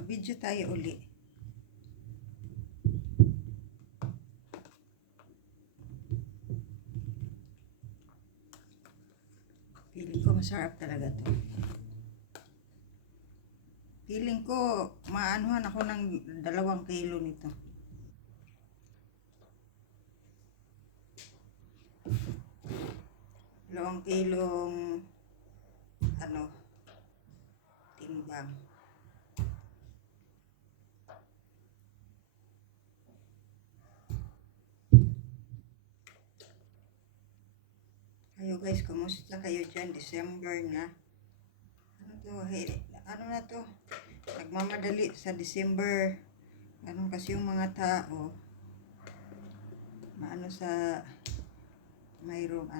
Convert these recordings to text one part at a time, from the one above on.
Mag-video tayo uli. Feeling ko masarap talaga to. Feeling ko maanuhan ako ng 2 kilo nito. Dalawang kilong timbang. Kayo guys, kumusta kayo dyan? December na. Ano to? Hey, ano na to? Nagmamadali sa December. Ganun kasi yung mga tao. Maano sa mayroong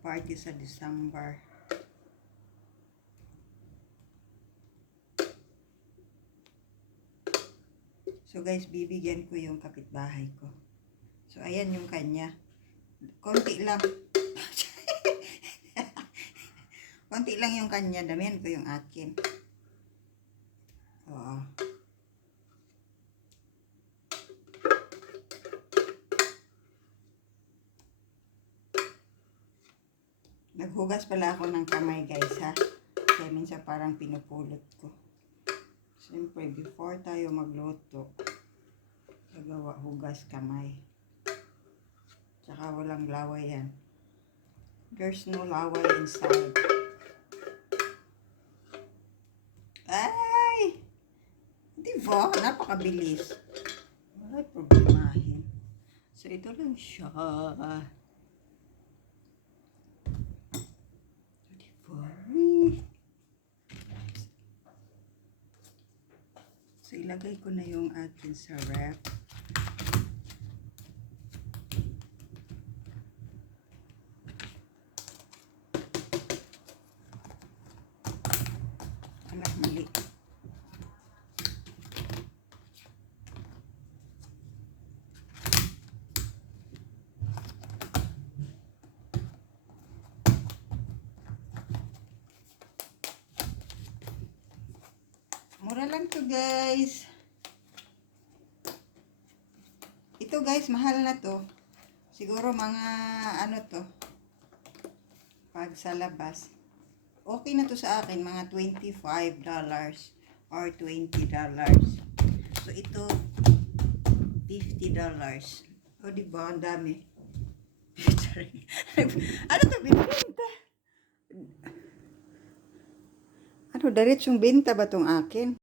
party sa December. So guys, bibigyan ko yung kapitbahay ko. So ayan yung kanya. Konti lang. Konti lang yung kanya. Damihan ko yung akin. Oo. Naghugas pala ako ng kamay guys ha. Kaya minsan parang pinupulot ko. Siyempre before tayo magluto, gagawa hugas kamay. Tsaka walang laway yan. There's no laway inside. Ay! Diba? Napakabilis. Ay, problemahin. So, ito lang siya. Diba? So, ilagay ko na yung akin sa ref. Anak, mali. Mura lang to guys. Ito guys, mahal na to. Siguro mga to. Pag sa labas. Okay na to sa akin, mga $25 or $20. So ito, $50. O diba, ang dami. Ano to, binibenta? Ano, diretsong benta ba tong akin?